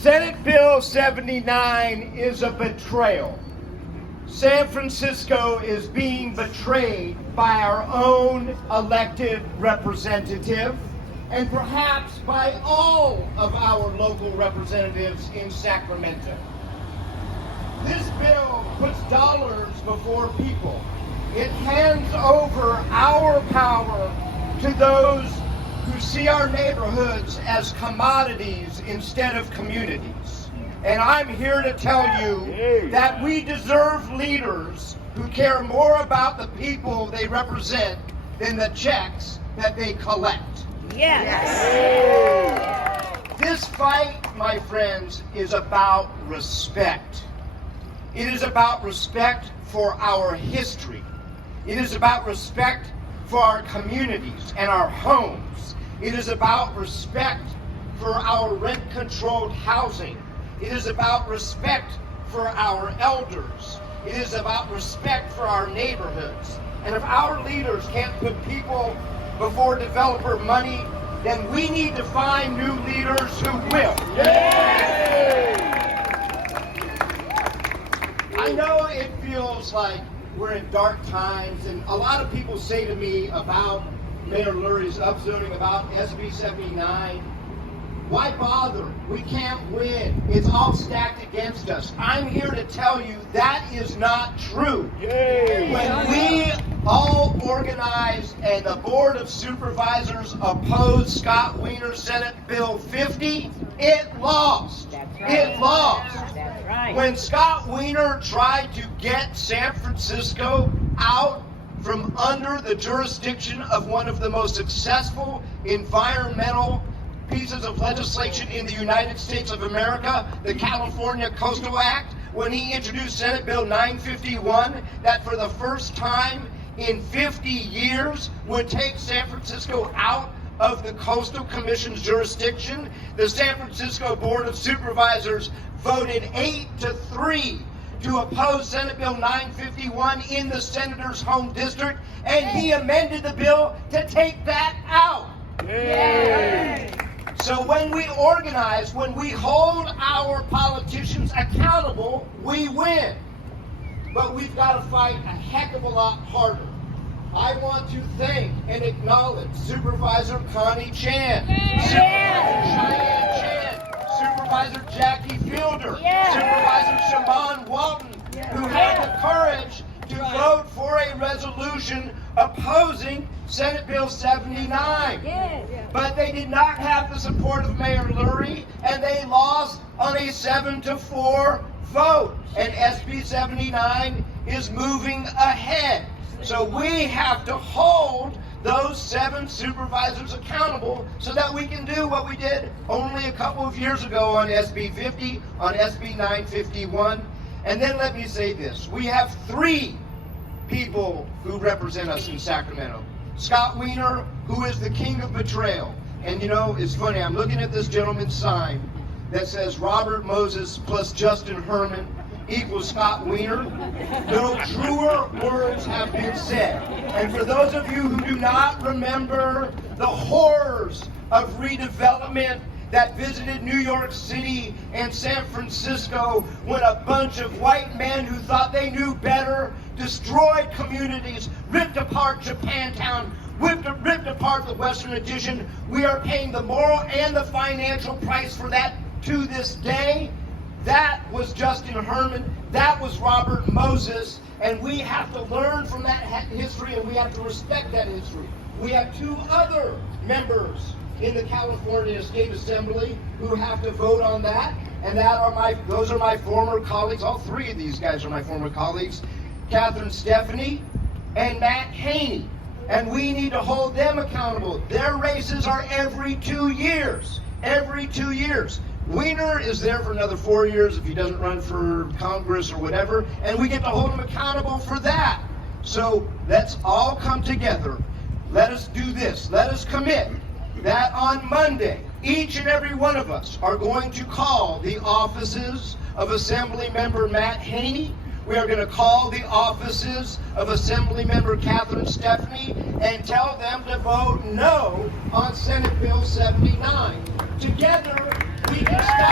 Senate Bill 79 is a betrayal. San Francisco is being betrayed by our own elected representative and perhaps by all of our local representatives in Sacramento. This bill puts dollars before people. It hands over our power to those who see our neighborhoods as commodities instead of communities. And I'm here to tell you that we deserve leaders who care more about the people they represent than the checks that they collect. Yes. This fight, my friends, is about respect. It is about respect for our history. It is about respect for our communities and our homes. It is about respect for our rent-controlled housing. It is about respect for our elders. It is about respect for our neighborhoods. And if our leaders can't put people before developer money, then we need to find new leaders who will. I know it feels like we're in dark times, and a lot of people say to me about Mayor Lurie's upzoning, about SB 79, why bother? We can't win. It's all stacked against us. I'm here to tell you that is not true. When we all organized and the Board of Supervisors opposed Scott Wiener's Senate Bill 50, it lost. It lost. That's right. When Scott Wiener tried to get San Francisco out from under the jurisdiction of one of the most successful environmental pieces of legislation in the United States of America, the California Coastal Act, when he introduced Senate Bill 951, that for the first time in 50 years would take San Francisco out of the Coastal Commission's jurisdiction, the San Francisco Board of Supervisors voted 8-3 to oppose Senate Bill 951 in the senator's home district, and he amended the bill to take that out. So when we organize, when we hold our politicians accountable, we win. But we've got to fight a heck of a lot harder. I want to thank and acknowledge Supervisor Connie Chan, Supervisor Cheyenne Chan, Supervisor Jackie Fielder, Supervisor Shaman Walton, who had the courage to vote for a resolution opposing Senate Bill 79. But they did not have the support of Mayor Lurie, and they lost on a 7-4 vote. And SB 79 is moving ahead. So we have to hold those 7 supervisors accountable so that we can do what we did only a couple of years ago on SB 50, on SB 951. And then let me say this. We have 3 people who represent us in Sacramento. Scott Wiener, who is the king of betrayal. And you know, it's funny, I'm looking at this gentleman's sign that says Robert Moses plus Justin Herman equals Scott Wiener. No truer words have been said. And for those of you who do not remember the horrors of redevelopment that visited New York City and San Francisco when a bunch of white men who thought they knew better destroyed communities, ripped apart Japantown, ripped apart the Western Addition. We are paying the moral and the financial price for that to this day. That was Justin Herman. That was Robert Moses. And we have to learn from that history, and we have to respect that history. We have 2 other members in the California State Assembly who have to vote on that. And those are my former colleagues. All 3 of these guys are my former colleagues. Catherine Stephanie and Matt Haney. And we need to hold them accountable. Their races are every 2 years. Every 2 years. Wiener is there for another 4 years if he doesn't run for Congress or whatever, and we get to hold him accountable for that. So let's all come together. Let us do this. Let us commit that on Monday, each and every one of us are going to call the offices of Assembly Member Matt Haney. We are going to call the offices of Assembly Member Catherine Stephanie and tell them to vote no on Senate Bill 79. Together, we can stop